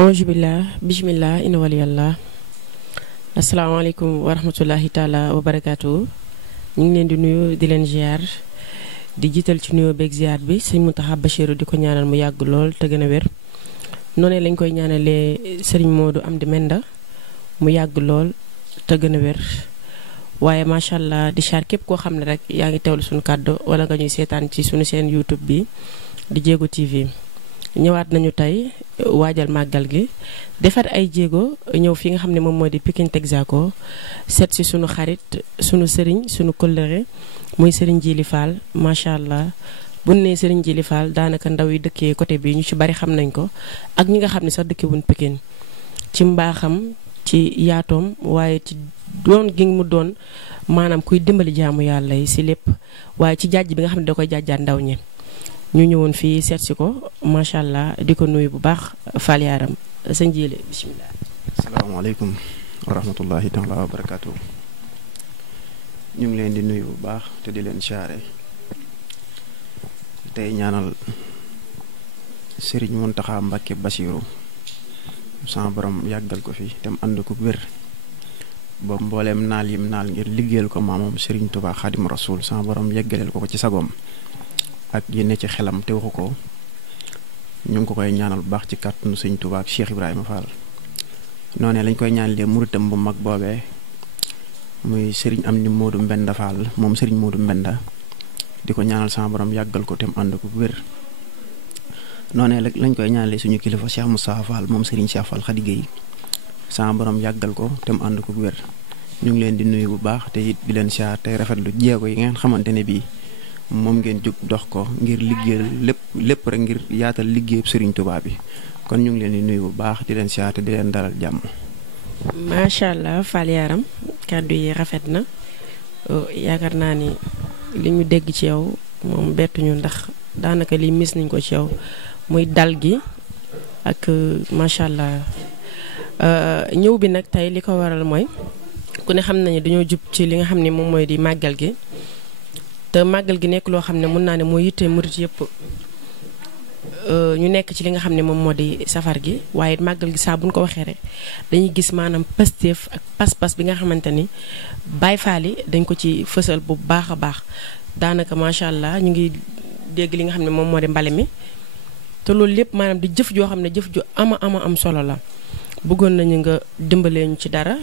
Auzubillah bismillah inna waliyallah. Asalaamaaleykum wa rahmatullahi taala wa barakaatu. ñu ngi leen di nuyu di leen ziar di jiital ci nuyoo beeg ziar bi sëñ Mountakha Bachirou di ko ñaanal mu yàgg lool te gën a wér. noonu lañ koy ñaanalee sëriñ Modou Amdi Menda mu yàgg lool te gën a wér. waaye macha allah di ziar képp koo xam ne rek yaa ngi teewlu suñu kàddu wala nga ñuy seetaan ci suñu seen YouTube bi di Jéego TV. ñëwaat nañu tey waajal màggal gi defar ay jéego ñëw fi nga xam ne moom moo di Pikine Texaco seet si sunu xarit sunu sëriñ sunu kóllëre muy sëriñ Djily Fall macha allah bu nee sëriñ Djily Fall daanaka ndaw yi dëkkee côté bi ñu ci bari xam nañ ko ak ñi nga xam ne sax dëkkee wuñ Pikine ci mbaaxam ci yaatoom waaye ci doon gi mu doon maanaam kuy dimbali jaamu yàlla yi si lépp waaye ci jàjj bi nga xam ne da koy jàjjaat ndaw ñi. ñu ñëwoon fii seet si ko macha allah di ko nuyu bu baax Fall Yaram sëñ Djily bisimilah. asalaamaaleykum wa rahmatullahi taala wa barakaatu. ñu ngi leen di nuyu bu baax te di leen siyaare tey ñaanal Serigne Mountakha Mbacké Bassirou sama borom yàggal ko fi te mu ànd ko wér ba mbooleem naal yim naal ngir liggéeyal ko maamam Serigne Touba Khadim Rasoul sama borom yeggaleel ko ci sagoom ak yéene ci xelam te waxu ko ñu ngi ko koy ñaanal bu baax ci kàttanu sëñ Touba ak Cheikh Ibrahima Fall noonee lañ koy ñaanalee muritam bu mag boobee muy Serigne Amdi Modou Mbenda Fall moom Serigne Modou Mbenda di ko ñaanal sama borom yàggal ko te mu ànd ko wér. noonee lañ koy ñaanalee suñu kilifa Cheikh Moussa Fall moom Serigne Cheikh Fall Khady Gueye sama borom yàggal ko te mu ànd ko wér. ñu ngi leen di nuyu bu baax te it di leen siyaar tey rafetlu jéego yi ngeen xamante ne bii. moom ngeen jóg dox ko ngir liggéeyal lépp rek ngir yaatal liggéeyub Serigne Touba bi kon ñu ngi leen di nuyu bu baax di leen siyaate di leen dalal jàmm. macha allah Fall Yaram kàddu yi rafet na yaakaar naa ni li ñu dégg ci yow moom bettuñu ndax daanaka li mis nañ ko ci yow muy dal gi ak macha allah ñëw bi nag tey li ko waral mooy ku ne xam nañu dañoo jub ci li nga xam ne moom mooy di màggal gi. te màggal gi nekk loo xam ne mën naa ne moo yittee murit yëpp ñu nekk ci li nga xam ne moom moo di safar gi waaye màggal gi saa bu ñu ko waxee rek dañuy gis maanaam pasteef ak pas-pas bi nga xamante ni Baay Faal yi dañ ko ci fësal bu baax a baax daanaka macha allah ñu ngi dégg li nga xam ne moom moo di mbale mi te loolu lépp maanaam di jëf joo xam ne jëf ju ama am solo la bëggoon nañu nga dimbalee ñu ci dara.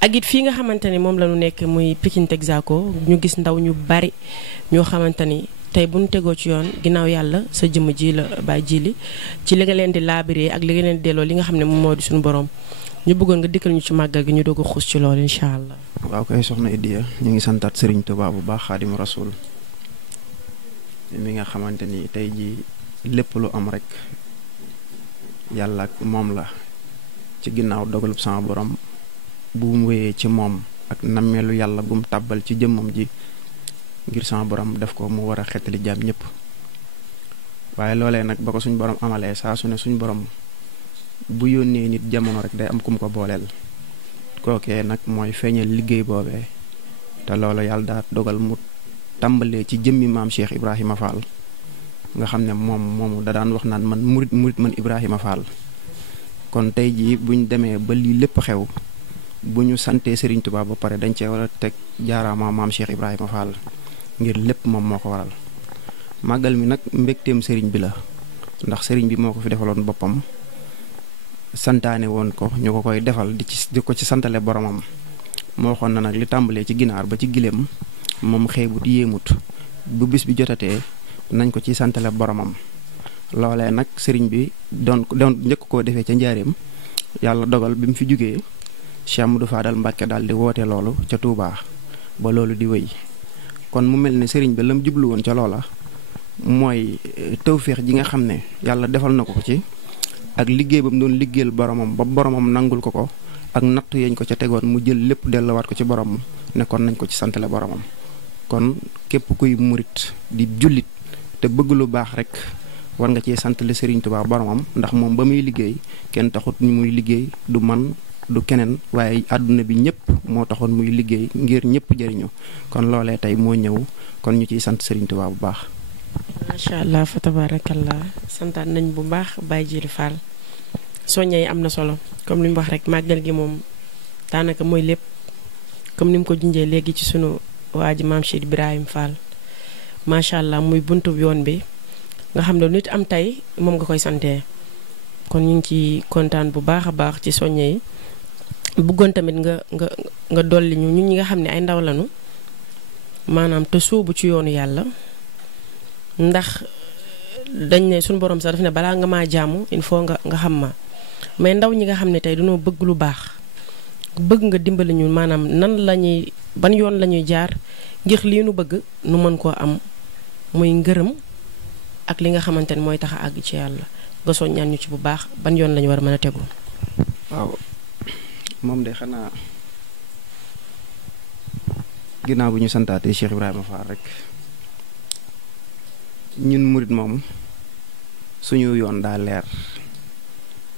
ak it fii nga xamante ni moom la ñu nekk muy Pikine Texaco ñu gis ndaw ñu bari ñoo xamante ni tey bu ñu tegoo ci yoon ginnaaw yàlla sa jëmm ji la Baay Djily ci li nga leen di laabiree ak li nga leen di delloo li nga xam ne moom moo di suñu borom ñu bëggoon nga dikkal ñu ci màggal gi ñu doog a xuus ci loolu incha allah. waaw kay soxna Idiya ñu ngi santaat Serigne Touba bu baax Khadim Rasoul mi nga xamante ni tey ji lépp lu am rek yàlla ak moom la ci ginnaaw dogalub sama borom. bu mu wéyee ci moom ak nammeelu yàlla gum tàbbal ci jëmmam ji ngir sama borom def ko mu war a xettali jaam ñëpp waaye loolee nag ba ko suñ borom amalee saa su ne suñ borom bu yónnee nit jamono rek day am kum ko booleel kookee nag mooy feeñal liggéey boobee te loolu yàlla daa dogal mu tàmbalee ci jëmmi maam Cheikh Ibrahima Fall nga xam ne moomu da daan wax naan man murit man Ibrahima Fall kon tey jii buñ demee ba lii lépp xew bu ñu santee Serigne Touba ba pare dañ cee war a teg jaaraama maam Cheikh Ibrahima Fall ngir lépp moom moo ko waral màggal mi nag mbégteem Serigne bi la ndax Serigne bi moo ko fi defaloon boppam santaane woon ko ñu ko koy defal di ko ci santale boromam moo waxoon na nag li tàmbalee ci ginaar ba ci gileem moom xeebut yéemut bu bis bi jotatee nañ ko ci santale boromam loolee nag Serigne bi doon njëkk koo defee ca njaareem yàlla dogal bi mu fi jugee. Cheikh Amadou Fadal Mbacké daal di woote loolu ca Touba ba loolu di wéy kon mu mel ne sëriñ bi lam jublu woon ca loola mooy tawféex ji nga xam ne yàlla defal na ko ci ak liggéey ba mu doon liggéeyal boromam ba boromam nangul ko ak natt yañ ko ca tegoon mu jël lépp delluwaat ko ci boromam ne kon nañ ko ci santale boromam kon képp kuy murit di jullit te bëgg lu baax rek war nga cee sant le Serigne Touba boromam ndax moom ba muy liggéey kenn taxut ñu muy liggéey du man du keneen waaye àdduna bi ñëpp moo taxoon muy liggéey ngir ñëpp jëriñu kon loolee tey moo ñëw kon ñu ciy sant Serigne Touba bu baax. macha allah fa tabarakallah santaat nañ bu baax Baye Djily Fall soññee am na solo comme li mu wax rek màggal gi moom daanaka mooy lépp comme ni mu ko junjee léegi ci sunu waa ji maam Cheikh Ibrahima Fall macha allah muy buntu yoon bi nga xam ne nit am tey moom nga koy santee kon ñu ngi ci kontaan bu baax a baax ci soññe yi bëggoon tamit nga dolli ñu ñun ñi nga xam ne ay ndaw lañu maanaam te sóobu ci yoonu yàlla ndax dañ ne suñu borom sax daf ne balaa nga maa jaamu il faut nga xam ma mais ndaw ñi nga xam ne tey dañoo bëgg lu baax bëgg nga dimbali ñu maanaam nan lañuy ban yoon lañuy jaar ngir lii nu bëgg nu mën koo am muy ngërëm ak li nga xamante ne mooy tax a àgg ci yàlla nga soññaan ñu ci bu baax ban yoon lañu war a mën a tegu. waaw moom de xanaa ginnaaw bu ñu santaatee Cheikh Ibrahima Fall rek ñun murit moom suñu yoon daa leer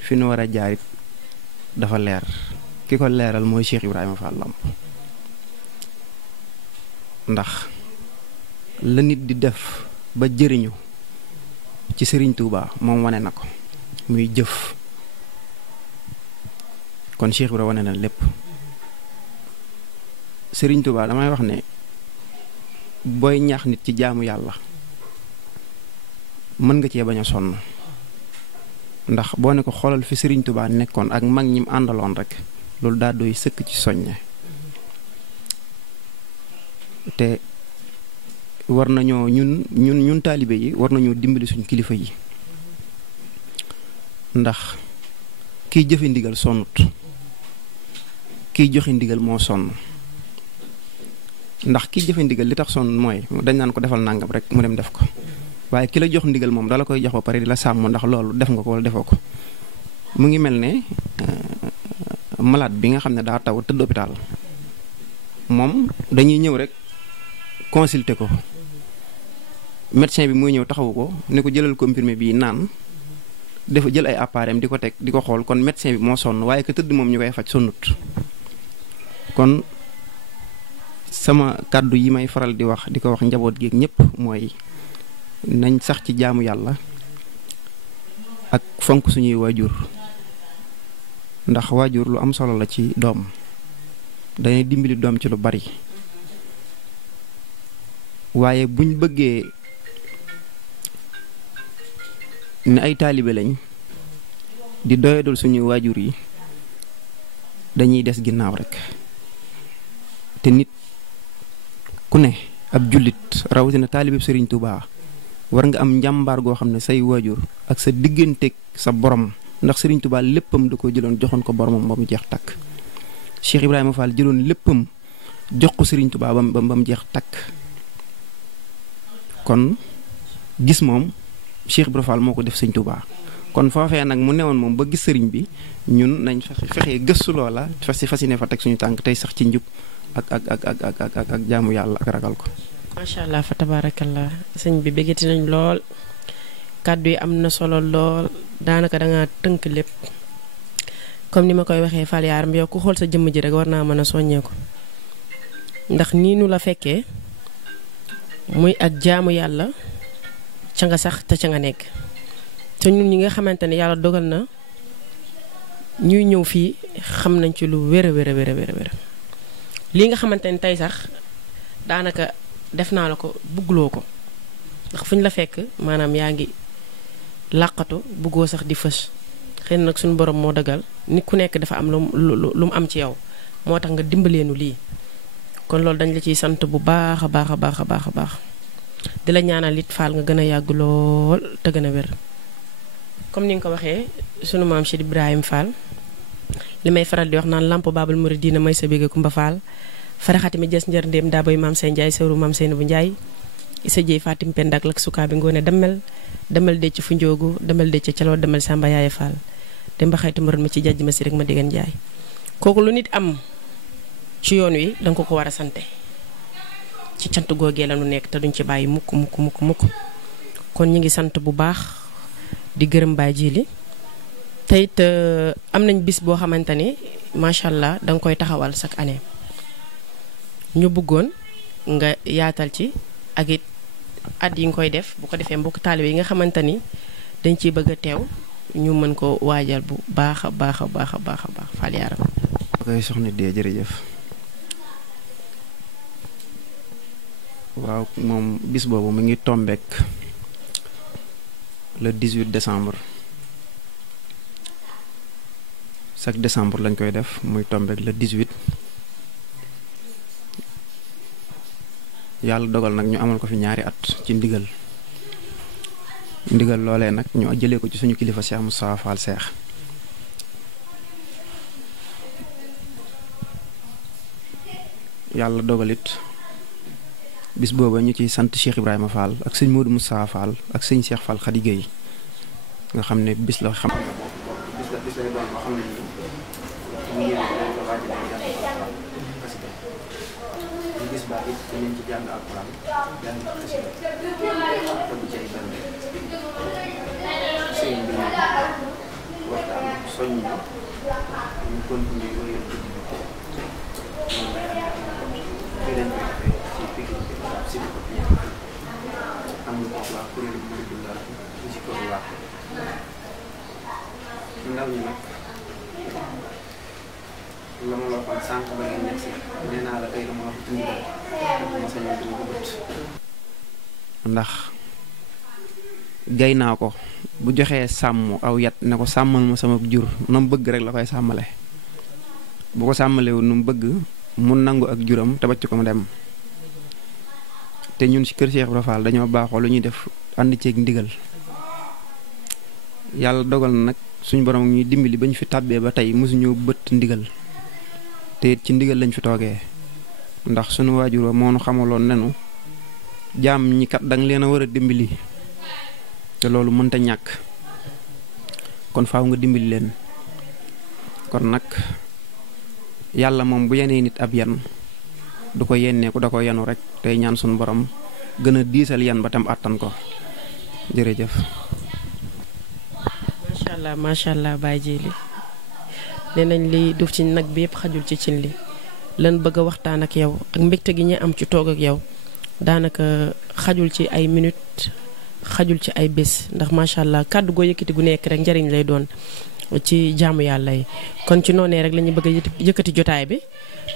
fi nu war a jaarit dafa leer ki ko leeral mooy Cheikh Ibrahima Fall Lamp ndax la nit di def ba jëriñu ci Serigne Touba moom wane na ko muy jëf kon Cheikh Ibrahima wane na lépp Serigne Touba damay wax ne booy ñaax nit ci jaamu yàlla mën nga cee bañ a sonn ndax boo ne ko xoolal fi Serigne Touba nekkoon ak mag ñi mu àndaloon rek loolu daa doy sëkk ci soññe te war nañoo ñun taalibe yi war nañoo dimbali suñu kilifa yi ndax kiy jëfe ndigal sonnut kiy joxe ndigal moo sonn ndax kiy jëfe ndigal li tax sonn mooy dañ naan ko defal nangam rek mu dem def ko waaye ki la jox ndigal moom dala koy jox ba pare di la sàmm ndax loolu def nga ko wala defoo ko mu ngi mel ne malade bi nga xam ne daa taw tëdd hôpital moom dañuy ñëw rek consulter ko médecin bi mooy ñëw taxawu ko ne ko jëlal comprimé bii naan dafa jël ay appareil di ko teg di ko xool kon médecin bi moo sonn waaye ka tëdd moom ñu koy faj sonnut kon sama kàddu yi may faral di wax di ko wax njaboot gi ñëpp mooy nañ sax ci jaamu yàlla ak fonk suñuy waajur ndax waajur lu am solo la ci doom dañuy dimbali doom ci lu bari waaye buñ bëggee ne ay taalibe lañ di doyadul suñuy waajur yi dañuy des ginnaaw rek te nit ku ne ab jullit rawatina taalibe Serigne Touba war nga am njàmbaar goo xam ne say waajur ak sa digganteeg sa borom ndax Serigne Touba léppam da ko jëloon joxoon ko boromam ba mu jeex takk Cheikh Ibrahima Fall jëloon léppam jox ko Serigne Touba ba mu jeex takk kon gis moom Cheikh Ibrahima Fall moo ko def Serigne Touba kon foofee nag mu newoon moom ba gis sëriñ bi ñun nañ fexee gëstu loola fasine fa teg suñu tànk tey sax ci njub ak jaamu yàlla ak ragal ko. macha allah fa tabarakallah sëñ bi bëggati nañ lool kàddu yi am na solo lool daanaka dangaa tënk lépp comme ni ma koy waxee Fall Yaram yow ku xool sa jëmm ji rek war naa mën a soññee ko ndax nii nu la fekkee muy ak jaamu yàlla ca nga sax te ca nga nekk te ñun ñi nga xamante ne yàlla dogal na ñuy ñëw fii xam nañ ci lu wér a wér a wér lii nga xamante ne tey sax daanaka def naa la ko bugguloo ko ndax fu ñu la fekk maanaam yaa ngi làqatu buggoo sax di fës xëy na nag suñu borom moo dagal nit ku nekk dafa am lu mu am ci yow moo tax nga dimbaleenu lii kon loolu dañ la ciy sant bu baax a baax a baax a baax a baax di la ñaanal it Fall nga gën a yàgg lool te gën a wér comme ni nga ko waxee sunu maam Cheikh Ibrahima Fall li may faral di wax naan lamp Baabul Muridiina may sa bégge Kumba Fall faraxati mi jës njër ndéem daa boy maam say Njaay sëru maam Seyna bu Njaay isa jëy Fatim Pendak lak sukaa bi ngoone demel de ci fu njoogu demel de ci caloo demel Samba Yaaye Fall dem ba xaytu maroon ma ci jajj ma si rek ma diggan Njaay kooku lu nit am ci yoon wi danga ko war a sante ci cant googee la nu nekk te duñ ci bàyyi mukk kon ñi ngi sant bu baax di gërëm Baye Djili te it am nañ bis boo xamante ni macha allah da nga koy taxawal chaque année ñu bëggoon nga yaatal ci ak it at yi nga koy def bu ko defee mbokk taalibe yi nga xamante ni dañ ciy bëgg a teew ñu mën ko waajal bu baax a baax a baax a baax a baax Fall Yaram. ok soxna Dee jërëjëf. waaw moom bis boobu mu ngi tombeek le 18 décembre chaque décembre lañ koy def muy tombeek le 18 yàlla dogal nag ñu amal ko fi ñaari at ci ndigal loolee nag ñu jëlee ko ci suñu kilifa Cheikh Moustapha Fall Cheikh yàlla dogalit bis booba ñu ciy sant Cheikh Ibrahima Fall ak sëñ Modou Moustapha Fall ak sëñ Cheikh Fall Khady Gueye nga xam ne bis la xam bis lay doon boo xam ne ñu gis baa it dañu ci jàng alxuraan jàng xasida te bu cay benn sëñ bi waxtaan soññ ñu continuer yooyu moom lay fii lañ koy defee ci Pikine si ko am na ko waa kuréel bu dul la ci ko wax ndaw ñi nag la ma la waxoon sànq ba ngeen nekk si nee naa la tey dama wax ci ndigal ma sañoon dama ko bët ndax gay naa ko bu joxee sàmm aw yat ne ko sàmmal ma sama jur na mu bëgg rek la koy sàmmale bu ko sàmmalewu nu mu bëgg mu nangu ak juram te bacc ko mu dem te ñun ci kër Cheikh Ibra Fall dañoo baaxoo lu ñuy def ànd ceeg ndigal yàlla dogal na nag suñu borom ñuy dimbali ba ñu fi tàbbee ba tey mosuñoo bëtt ndigal te ci ndigal lañ fi toogee ndax suñu waajur wa moo nu xamaloon nenu jaam ñi kat danga leen a war a dimbali te loolu mënta ñàkk kon faaw nga dimbali leen kon nag yàlla moom bu yenee nit ab yan du ko yenneeku da ko yanu rek tey ñaan suñu borom gën a diisal yan ba tam àttan ko jërëjëf. macha allah Baye Djili nee nañ li duuf ci nag bi yëpp xajul ci cin li lan bëgg a waxtaan ak yow ak mbégte gi ñu am ci toog ak yow daanaka xajul ci ay minutes xajul ci ay bés ndax macha allah kàddu goo yëkkati gu nekk rek njariñ lay doon ci jaamu yàlla yi kon ci noonee rek la ñu bëgg a yëkkati jotaay bi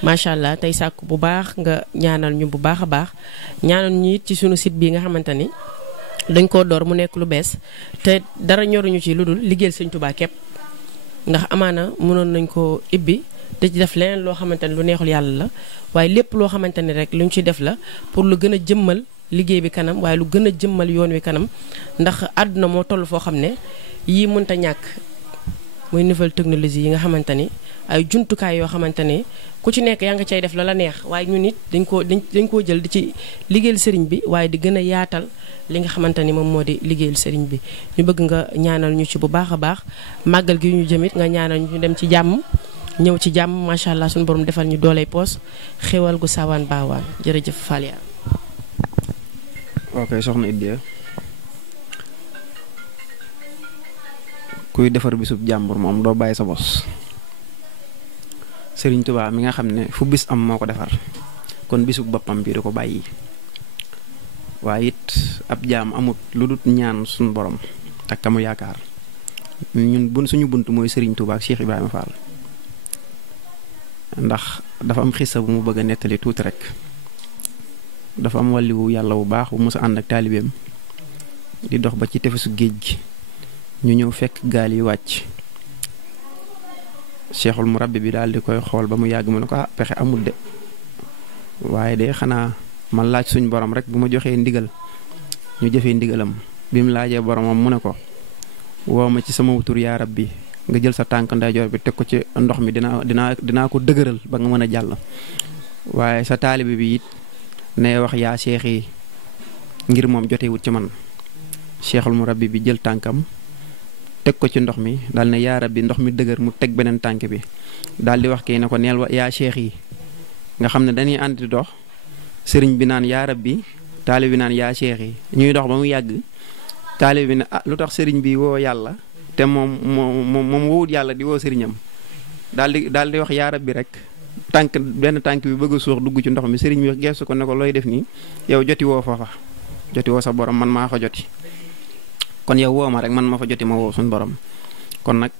macha allah tey sàkku bu baax nga ñaanal ñu bu baax a baax ñaanal ñu it ci sunu site bii nga xamante ni dañ koo door mu nekk lu bees te dara ñoruñu ci lu dul liggéeyal Sëñ Tuubaa képp ndax amaana mënoon nañ ko ibbi da ci def leneen loo xamante ni lu neexul yàlla la waaye lépp loo xamante ni rek luñ ci def la pour lu gën a jëmmal liggéey bi kanam waaye lu gën a jëmmal yoon wi kanam ndax àdduna moo toll foo xam ne yii mënta ñàkk muy nouvelle technologie yi nga xamante ni ay jumtukaay yoo xamante ni ku ci nekk yaa nga cay def la la neex waaye ñun it dañ koo jël di ci liggéeyal sëriñ bi waaye di gën a yaatal li nga xamante ni moom moo di liggéeyal sëriñ bi ñu bëgg nga ñaanal ñu ci bu baax a baax màggal gi ñu jëmit nga ñaanal ñu dem ci jàmm ñëw ci jàmm macha allah suñu borom defal ñu dooley poos xéwal gu saawaan baawaan jërëjëf Fall Yaram. ok soxna Idda kuy defar bisub jàmbur moom doo bàyyi sa bos Sëriñ Tuubaa mi nga xam ne fu bis am moo ko defar kon bisub boppam bi du ko bàyyi waaye it ab jaam amut lu dut ñaan suñu borom ak kamu yaakaar ñun suñu bunt mooy Sëriñ Tuubaa ak Cheikh Ibrahima Fall ndax dafa am xissa bu mu bëgg a nettali tuuti rek dafa am wàlliwu yàlla bu baax bu musa ànd ak taalibeem di dox ba ci tefesu géej gi ñu ñëw fekk gaal yi wàcc Cheikhul Murabbi bi daal di koy xool ba mu yàgg mu ne ko pexe amul de waaye de xanaa ma laaj suñ borom rek bu ma joxee ndigal ñu jëfee ndigalam bi mu laajee boromam mu ne ko woo ma ci sama wutur yaa Rabbi nga jël sa tànk ndeyjoor bi teg ko ci ndox mi dinaa ko dëgëral ba nga mën a jàll waaye sa taalibe bi it ne wax yaa Cheikh yi ngir moom jotewut ci man Cheikhul Murabbi bi jël tànkam teg ko ci ndox mi daal ne yaa Rabbi ndox mi dëgër mu teg beneen tànk bi daal di wax kii ne ko neel yaa Cheikh yi nga xam ne dañuy ànd di dox sëriñ bi naan yaa Rabbi taalib bi naan yaa Cheikh yi ñuy dox ba mu yàgg taalibe bi ne lu tax sëriñ bi woo yàlla te moom woowut yàlla di woo sëriñam daal di wax yaa rabbi rek benn tànk bi bëgg a suux dugg ci ndox mi sëriñ bi geesu ko ne ko looy def nii yow joti woo foofa joti woo sa borom man maa fa joti kon yow woo ma rek man ma fa joti ma woo suñu borom kon nag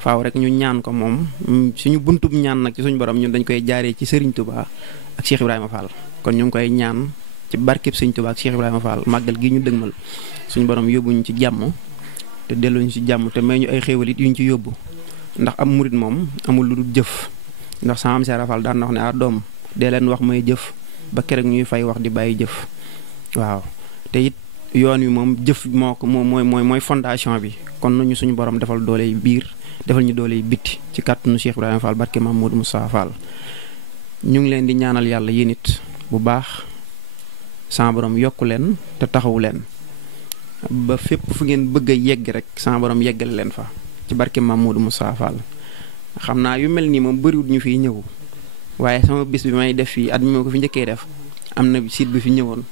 faaw rek ñu ñaan ko moom suñu buntub ñaan nag ci suñu borom ñun dañ koy jaaree ci Serigne Touba ak Cheikh Ibrahima Fall kon ñu ngi koy ñaan ci barkeb Serigne Touba ak Cheikh Ibrahima Fall màggal gi ñu dëgmal suñu borom yóbbuñu ci jàmm te delluñu ci jàmm te may ñu ay xéewal it yuñ ci yóbbu ndax am murit moom amul lu dul jëf ndax sama am Cheikh Fall daan na wax ne doom dee leen wax may jëf ba keroog ñuy fay wax di bàyyi jëf waaw te it yoon wi moom jëf moo ko mooy fondation bi kon nañu suñu borom defal doole yi biir defal ñu doole yi bitti ci kàttanu Cheikh Ibrahima Fall barke Mamadou Moussa Fall ñu ngi leen di ñaanal yàlla yéen it bu baax sama borom yokku leen te taxawu leen ba fépp fu ngeen bëgg a yegg rek sama borom yeggale leen fa ci barke Mamadou Moussa Fall xam naa yu mel nii moom bëriwut ñu fiy ñëw waaye sama bis bi may def fii at mi ma ko fi njëkkee def am na site bi fi ñëwoon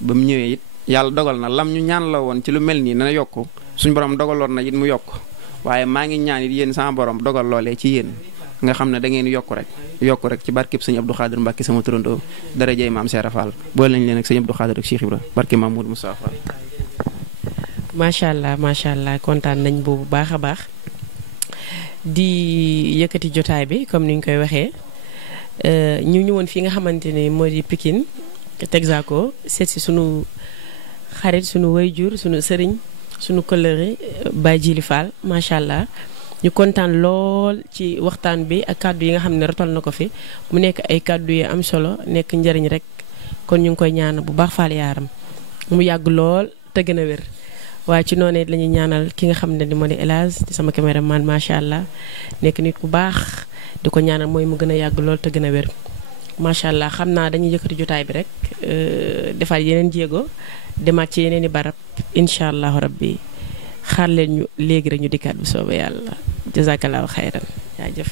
ba mu ñëwee it yàlla dogal na lam ñu ñaan la woon ci lu mel nii na yokk suñu borom dogaloon na it mu yokk waaye maa ngi ñaan it yéen sama borom dogal loolee ci yéen nga xam ne da ngeen yokk rek ci barkeb sëñ Abdou Khadir Mbacke sama turandoo darajey maam Cheikh Fall boole nañ leen ak sëñ Abdou Khadir ak Cheikh Ibra barke Mamadou Moussa Fall. macha allah kontaan nañ bu baax a baax di yëkkati jotaay bi comme ni ñu koy waxee ñu ñëwoon fii nga xamante ne moo di Pikine Texaco seet si sunu xarit sunu wayjur sunu sëriñ sunu collègue Baye Djily Fall macha allah ñu kontaan lool ci waxtaan bi ak kàddu yi nga xam ne rotal na ko fi mu nekk ay kàddu yu am solo nekk njëriñ rek kon ñu ngi koy ñaanal bu baax Fall yaaram mu yàgg lool te gën a wér waaye ci noonu it la ñuy ñaanal ki nga xam ne moo di El Hadj di sama caméraman macha allah nekk nit ku baax di ko ñaanal mooy mu gën a yàgg lool te gën a wér macha allah xam naa dañuy yëkkati jotaay bi rek defaat yeneen jéego demaat ci yeneen i barab incha allahu rabbi xaar leen ñu léegi rek ñu dikkaat bu soobee yàlla jazakallahu xayran jaajëf